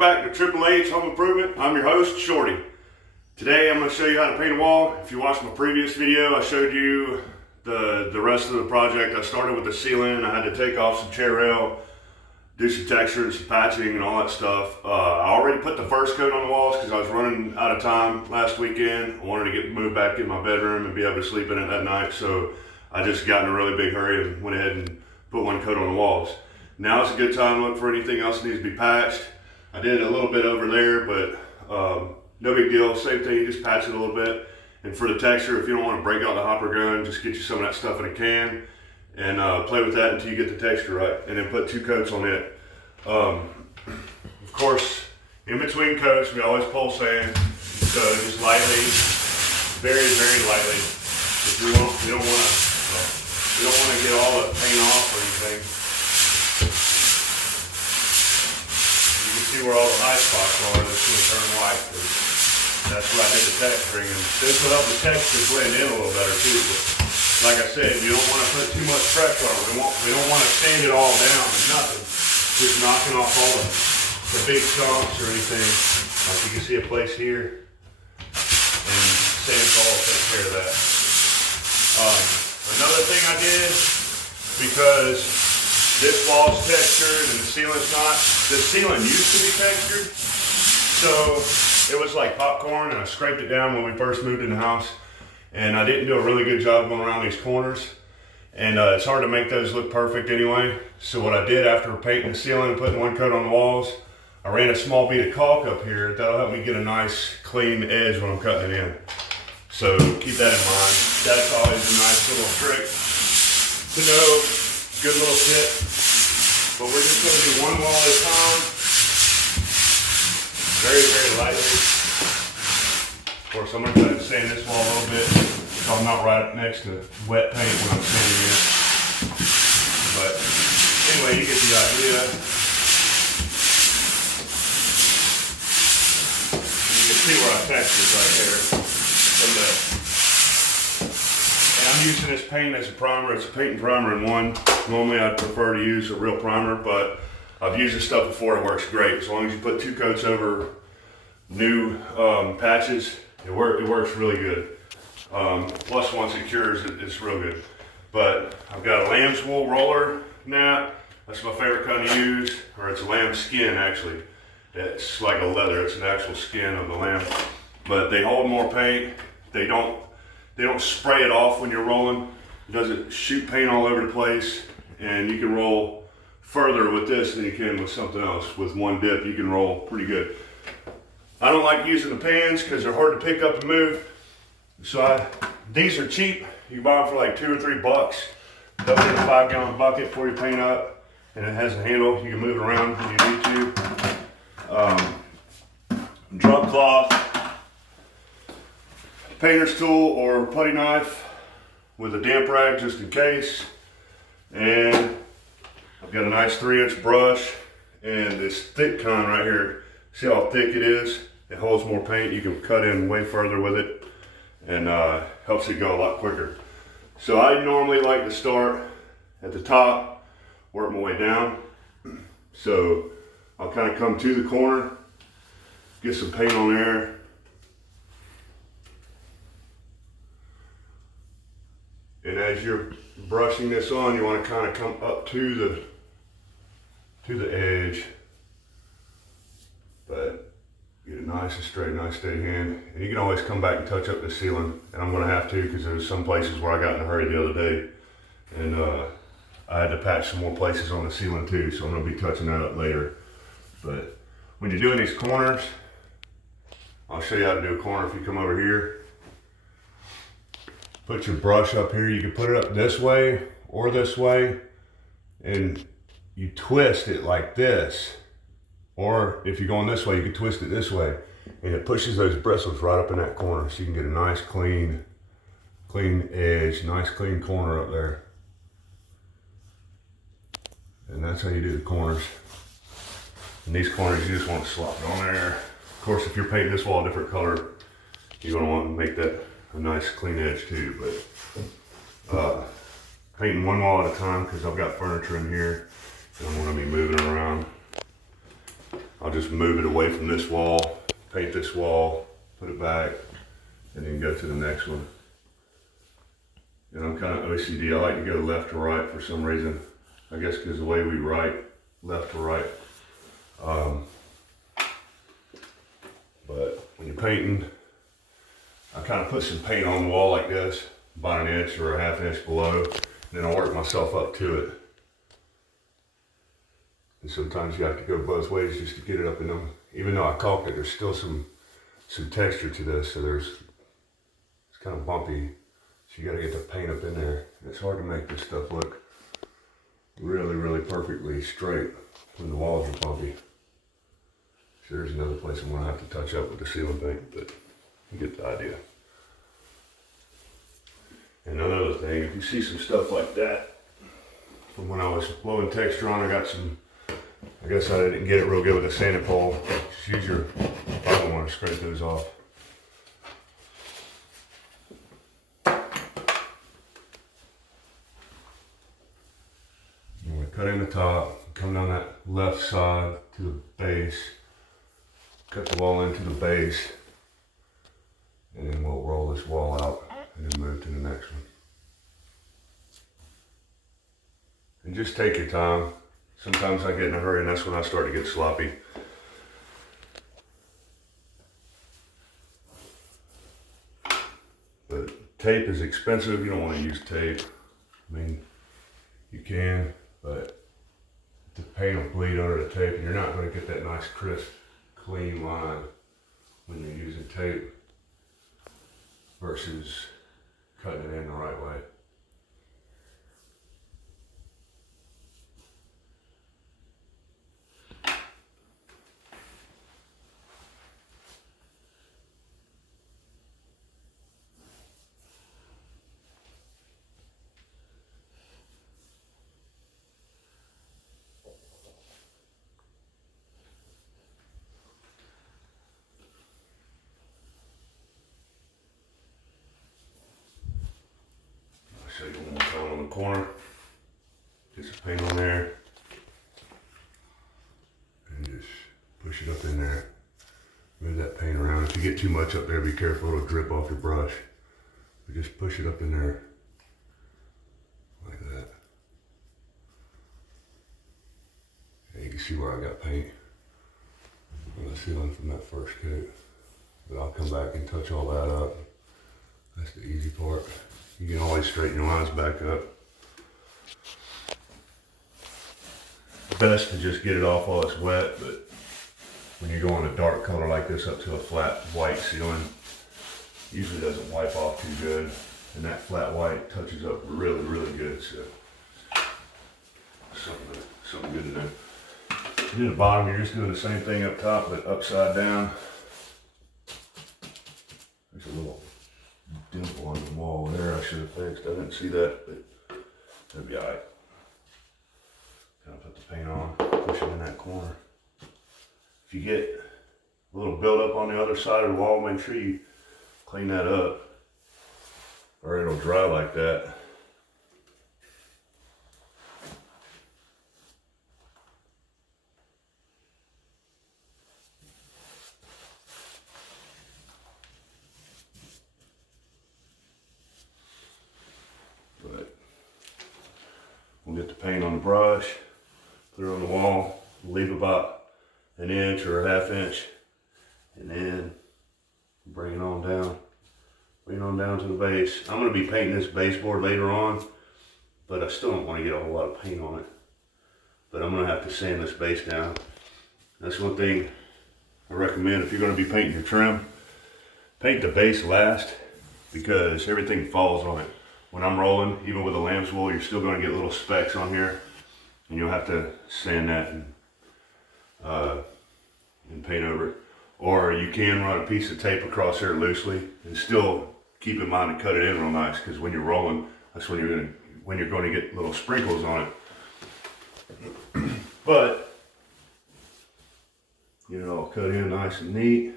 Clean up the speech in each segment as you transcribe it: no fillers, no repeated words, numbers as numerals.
back to Triple H Home Improvement. I'm your host, Shorty. Today I'm going to show you how to paint a wall. If you watched my previous video, I showed you the rest of the project. I started with the ceiling. I had to take off some chair rail, do some texture and some patching and all that stuff. I already put the first coat on the walls because I was running out of time last weekend. I wanted to get moved back in my bedroom and be able to sleep in it that night. So I just got in a really big hurry and went ahead and put one coat on the walls. Now it's a good time to look for anything else that needs to be patched. I did a little bit over there, but no big deal. Same thing, you just patch it a little bit. And for the texture, if you don't want to break out the hopper gun, just get you some of that stuff in a can and play with that until you get the texture right. And then put 2 coats on it. Of course, in between coats, we always pull sand. So just lightly, very, very lightly. If we don't want to get all the paint off or anything. You can see where all the high spots are. That's going to turn white. That's where I did the texturing, and this will help the texture blend in a little better too. But like I said, you don't want to put too much pressure on it. We don't want to sand it all down and nothing. Just knocking off all the big chunks or anything. Like you can see a place here, and sand all take care of that. Another thing I did, because this wall's textured and the ceiling's not, the ceiling used to be textured, so it was like popcorn, and I scraped it down when we first moved in the house, and I didn't do a really good job going around these corners, and it's hard to make those look perfect anyway. So what I did after painting the ceiling and putting one coat on the walls, I ran a small bead of caulk up here. That'll help me get a nice clean edge when I'm cutting it in. So keep that in mind. That's always a nice little trick to know. Good little tip. But we're just going to do one wall at a time. Very, very lightly. Of course, I'm going to try to sand this wall a little bit so I'm not right up next to wet paint when I'm sanding it. But anyway, you get the idea. You can see where I textured right there. And I'm using this paint as a primer. It's a paint and primer in one. Normally I'd prefer to use a real primer, but I've used this stuff before. It works great. As long as you put 2 coats over new patches, it works really good. Plus once it cures, it's real good. But I've got a lamb's wool roller gnat. That's my favorite kind to use, or it's a lamb skin actually. It's like a leather. It's an actual skin of the lamb. But they hold more paint. They don't spray it off when you're rolling. It doesn't shoot paint all over the place, and you can roll further with this than you can with something else. With one dip, you can roll pretty good. I don't like using the pans because they're hard to pick up and move. So these are cheap. You can buy them for like $2 or $3. They'll be in a 5-gallon bucket for your paint up, and it has a handle. You can move it around when you need to. Drop cloth, painter's tool or putty knife with a damp rag just in case. And I've got a nice 3-inch brush and this thick kind right here. See how thick it is? It holds more paint. You can cut in way further with it and helps it go a lot quicker. So I normally like to start at the top, work my way down. So I'll kind of come to the corner, get some paint on there. And as you're brushing this on, you want to kind of come up to the edge, but get a nice and straight, nice steady hand. And you can always come back and touch up the ceiling, and I'm going to have to because there's some places where I got in a hurry the other day, and I had to patch some more places on the ceiling too, so I'm going to be touching that up later. But when you're doing these corners, I'll show you how to do a corner. If you come over here, put your brush up here. You can put it up this way or this way, and you twist it like this. Or if you're going this way, you can twist it this way, and it pushes those bristles right up in that corner, so you can get a nice clean edge, nice clean corner up there. And that's how you do the corners. And these corners, you just want to slop it on there. Of course, if you're painting this wall a different color, you're going to want to make that a nice clean edge too. But painting one wall at a time because I've got furniture in here and I'm going to be moving it around. I'll just move it away from this wall, paint this wall, put it back, and then go to the next one. And I'm kind of OCD. I like to go left to right for some reason. I guess because the way we write, left to right. But when you're painting, I kind of put some paint on the wall like this, about 1 inch or a 1/2 inch below, and then I work myself up to it. And sometimes you have to go both ways just to get it up in them. Even though I caulked it, there's still some texture to this, so it's kind of bumpy. So you got to get the paint up in there. It's hard to make this stuff look really, really perfectly straight when the walls are bumpy. So there's another place I'm gonna have to touch up with the ceiling paint, but you get the idea. And another thing, if you see some stuff like that, from when I was blowing texture on, I got some, I guess I didn't get it real good with a sanding pole. Just use your, I don't want to scrape those off. I'm gonna cut in the top, come down that left side to the base, cut the wall into the base, and then we'll roll this wall out and then move to the next one. And just take your time. Sometimes I get in a hurry and that's when I start to get sloppy. But tape is expensive. You don't want to use tape. I mean, you can, but the paint will bleed under the tape and you're not going to get that nice crisp, clean line when you're using tape versus cutting it in the right way. Show you one more time on the corner. Get some paint on there. And just push it up in there. Move that paint around. If you get too much up there, be careful, it'll drip off your brush. But just push it up in there. Like that. And you can see where I got paint on the ceiling from that first coat. But I'll come back and touch all that up. That's the easy part. You can always straighten your lines back up. Best to just get it off while it's wet, but when you're going a dark color like this up to a flat white ceiling, usually doesn't wipe off too good. And that flat white touches up really, really good. So something good to do. And at the bottom, you're just doing the same thing up top, but upside down. There's a little dimple on the wall there I should have fixed. I didn't see that, but that'd be alright. Kind of put the paint on, push it in that corner. If you get a little buildup on the other side of the wall, make sure you clean that up or it'll dry like that. We'll get the paint on the brush, put it on the wall, leave about 1 inch or a 1/2 inch, and then bring it on down to the base. I'm going to be painting this baseboard later on, but I still don't want to get a whole lot of paint on it. But I'm going to have to sand this base down. That's one thing I recommend if you're going to be painting your trim. Paint the base last because everything falls on it. When I'm rolling, even with a lamb's wool, you're still going to get little specks on here, and you'll have to sand that and paint over it. Or you can run a piece of tape across there loosely, and still keep in mind to cut it in real nice, because when you're rolling, that's when you're going to get little sprinkles on it. But you know, cut in nice and neat.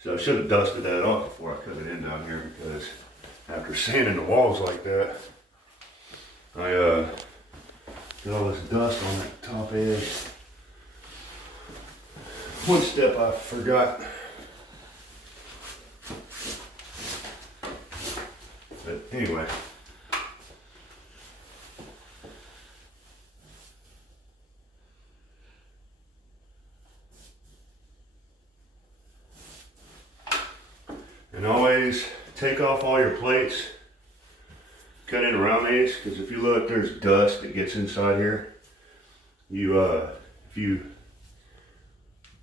So I should have dusted that off before I cut it in down here, because after sanding the walls like that, I Got all this dust on that top edge. One step I forgot. But anyway. And always take off all your plates. Cut in around these, because if you look, there's dust that gets inside here. If you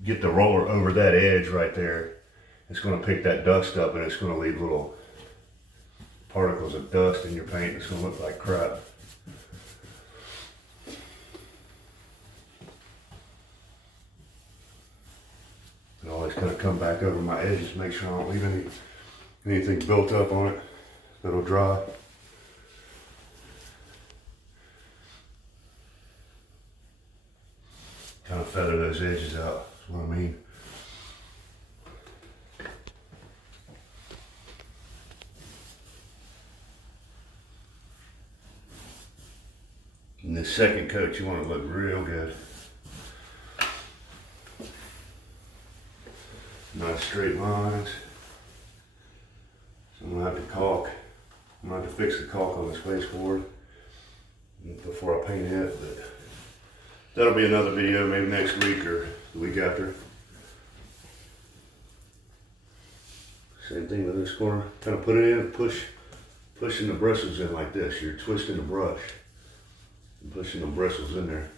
get the roller over that edge right there, it's going to pick that dust up and it's going to leave little particles of dust in your paint. It's going to look like crap. I always kind of come back over my edges, make sure I don't leave anything built up on it that'll dry. Kind of feather those edges out, that's what I mean. In this second coat, you want to look real good. Nice straight lines. So I'm gonna have to caulk. I'm gonna have to fix the caulk on the spaceport before I paint it, but that'll be another video, maybe next week or the week after. Same thing with this corner. Kind of put it in and pushing the bristles in like this. You're twisting the brush and pushing the bristles in there.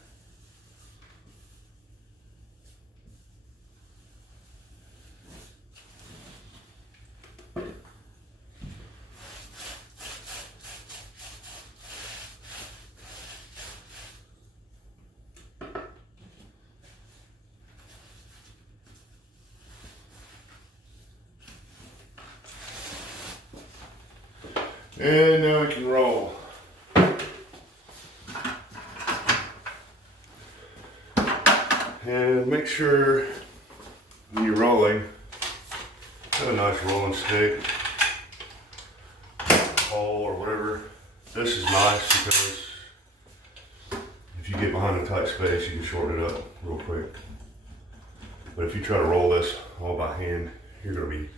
And now we can roll. And make sure when you're rolling, have a nice rolling stick, pole or whatever. This is nice because if you get behind a tight space, you can shorten it up real quick. But if you try to roll this all by hand, you're gonna be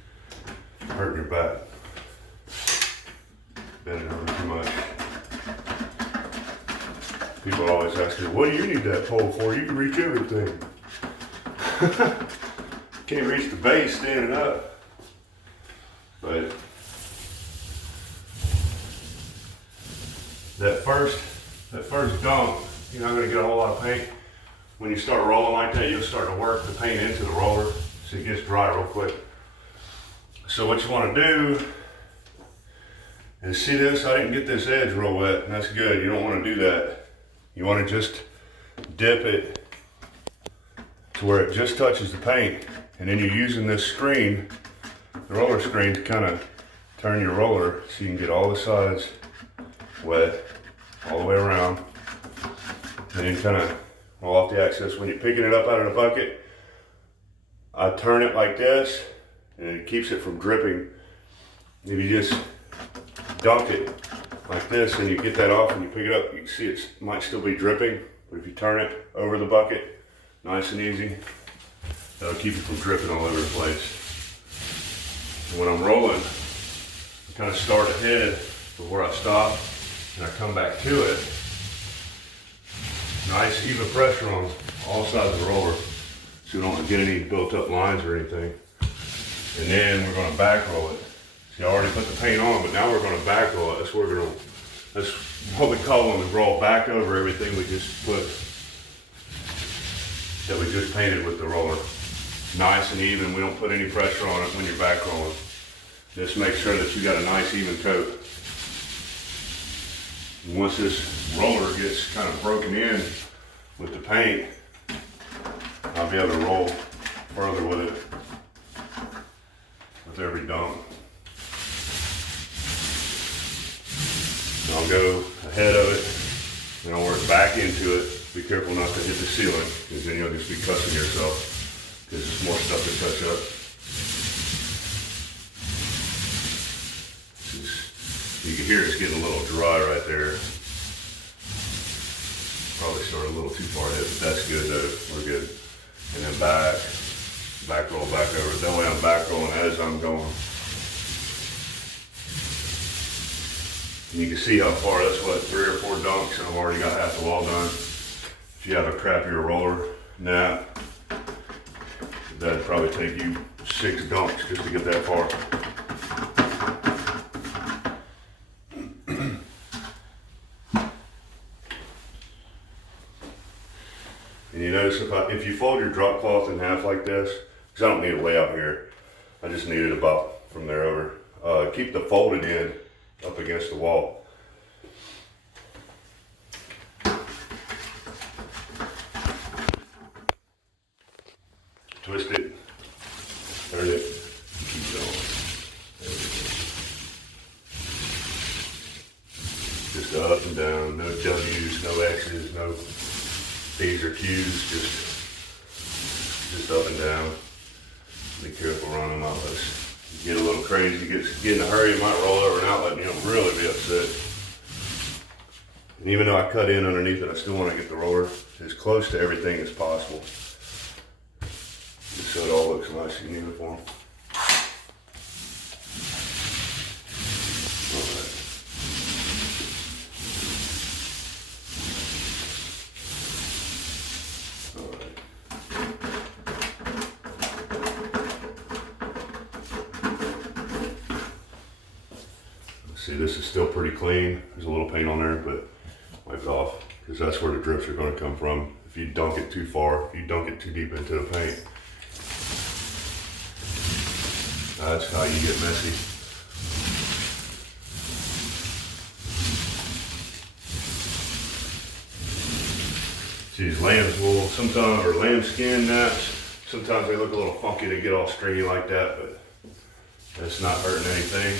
hurting your back. Bending over too much. People always ask me, what do you need that pole for? You can reach everything. Can't reach the base standing up. But that first dunk, you're not gonna get a whole lot of paint. When you start rolling like that, you'll start to work the paint into the roller so it gets dry real quick. So what you wanna do, and see this, I didn't get this edge real wet, and that's good. You don't want to do that. You want to just dip it to where it just touches the paint, and then you're using this screen, the roller screen, to kind of turn your roller so you can get all the sides wet, all the way around, and then kind of roll off the excess. When you're picking it up out of the bucket, I turn it like this, and it keeps it from dripping. If you just dunk it like this and you get that off and you pick it up, you can see it might still be dripping, but if you turn it over the bucket, nice and easy, that'll keep it from dripping all over the place. And when I'm rolling, I kind of start ahead of where I stop and I come back to it. Nice even pressure on all sides of the roller so you don't get any built up lines or anything. And then we're going to back roll it. See, I already put the paint on, but now we're going to back roll it. That's what we call when we roll back over everything we just put, that we just painted with the roller. Nice and even. We don't put any pressure on it when you're back rolling. Just make sure that you got a nice even coat. And once this roller gets kind of broken in with the paint, I'll be able to roll further with it with every dunk. I'll go ahead of it, and I'll work back into it. Be careful not to hit the ceiling, because then you'll just be cussing yourself, because there's more stuff to touch up. You can hear it's getting a little dry right there. Probably started a little too far ahead, but that's good though. We're good. And then back roll back over. That way I'm back rolling as I'm going. And you can see how far, that's what, 3 or 4 dunks, and I've already got half the wall done. If you have a crappier roller than that, that'd probably take you 6 dunks just to get that far. And you notice if you fold your drop cloth in half like this, because I don't need it way up here, I just need it about from there over. Keep the folded end up against the wall. Twist it, turn it, keep going. Just up and down, no W's, no X's, no P's or Q's, just up and down. Be careful running them out. You get a little crazy, get in a hurry, you might roll over an outlet and you'll really be upset. And even though I cut in underneath it, I still want to get the roller as close to everything as possible, just so it all looks nice and uniform. See, this is still pretty clean. There's a little paint on there, but wipe it off, because that's where the drips are going to come from. If you dunk it too far, if you dunk it too deep into the paint, that's how you get messy. See, these lamb's wool sometimes, or lambskin naps, sometimes they look a little funky. They get all stringy like that, but that's not hurting anything.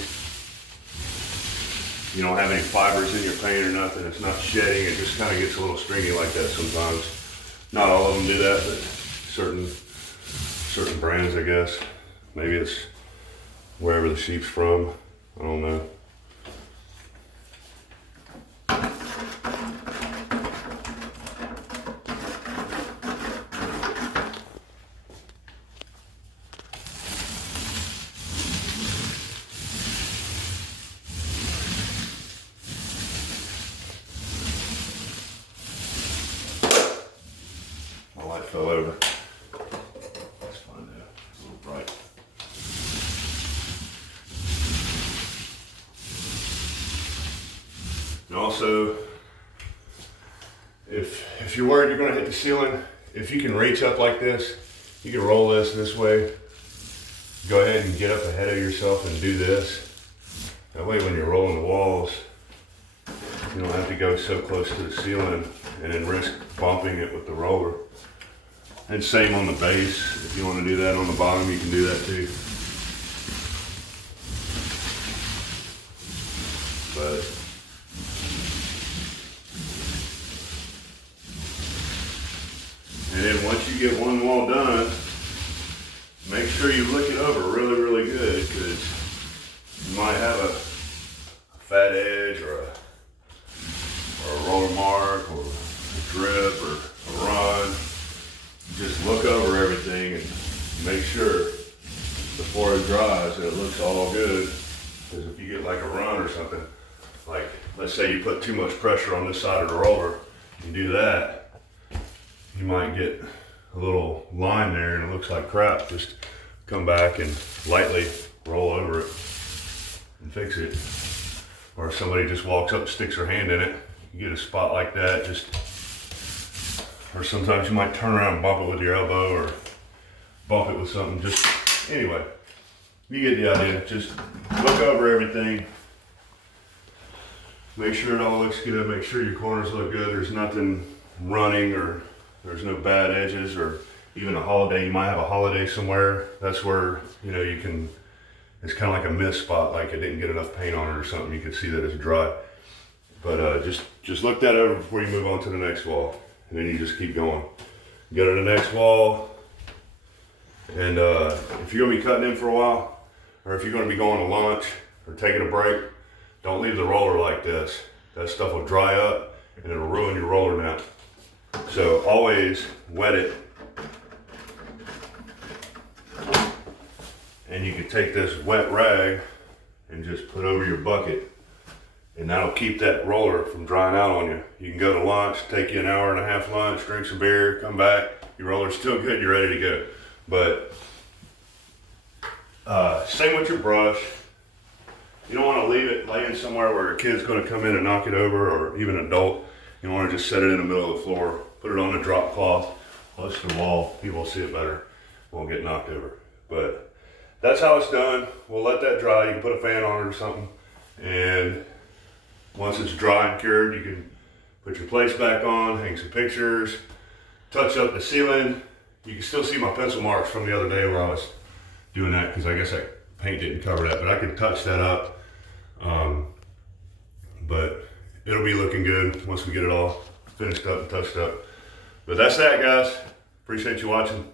You don't have any fibers in your paint or nothing. It's not shedding. It just kind of gets a little stringy like that sometimes. Not all of them do that, but certain brands, I guess. Maybe it's wherever the sheep's from. I don't know. Fell over. That's fine now. It's a little bright. And also, if you're worried you're going to hit the ceiling, if you can reach up like this, you can roll this way. Go ahead and get up ahead of yourself and do this. That way when you're rolling the walls, you don't have to go so close to the ceiling and then risk bumping it with the roller. And same on the base. If you want to do that on the bottom, you can do that too. But and then once you get one wall done, make sure you look it over really, really good, because you might have a fat edge or a roller mark or a drip or a run. Just look over everything and make sure before it dries that it looks all good. Because if you get like a run or something, like let's say you put too much pressure on this side of the roller, you do that, you might get a little line there and it looks like crap. Just come back and lightly roll over it and fix it. Or if somebody just walks up and sticks their hand in it, you get a spot like that, or sometimes you might turn around and bump it with your elbow or bump it with something. Just, anyway, you get the idea. Just look over everything. Make sure it all looks good. Make sure your corners look good. There's nothing running or there's no bad edges, or even a holiday. You might have a holiday somewhere. That's where, you know, you can, it's kind of like a mist spot, like it didn't get enough paint on it or something. You can see that it's dry. But just look that over before you move on to the next wall. And then you just keep going. Go to the next wall. And if you're gonna be cutting in for a while, or if you're gonna be going to lunch or taking a break, don't leave the roller like this. That stuff will dry up and it'll ruin your roller nap. So always wet it. And you can take this wet rag and just put over your bucket, and that'll keep that roller from drying out on you. You can go to lunch, take you an hour and a half lunch, drink some beer, come back, your roller's still good, you're ready to go. But same with your brush. You don't want to leave it laying somewhere where a kid's going to come in and knock it over, or even an adult. You want to just set it in the middle of the floor, put it on the drop cloth, close to the wall. People will see it better, won't get knocked over. But that's how it's done. We'll let that dry. You can put a fan on it or something. And once it's dry and cured, you can put your plates back on, hang some pictures, touch up the ceiling. You can still see my pencil marks from the other day where I was doing that, because I guess that paint didn't cover that, but I can touch that up. But it'll be looking good once we get it all finished up and touched up. But that's that, guys. Appreciate you watching.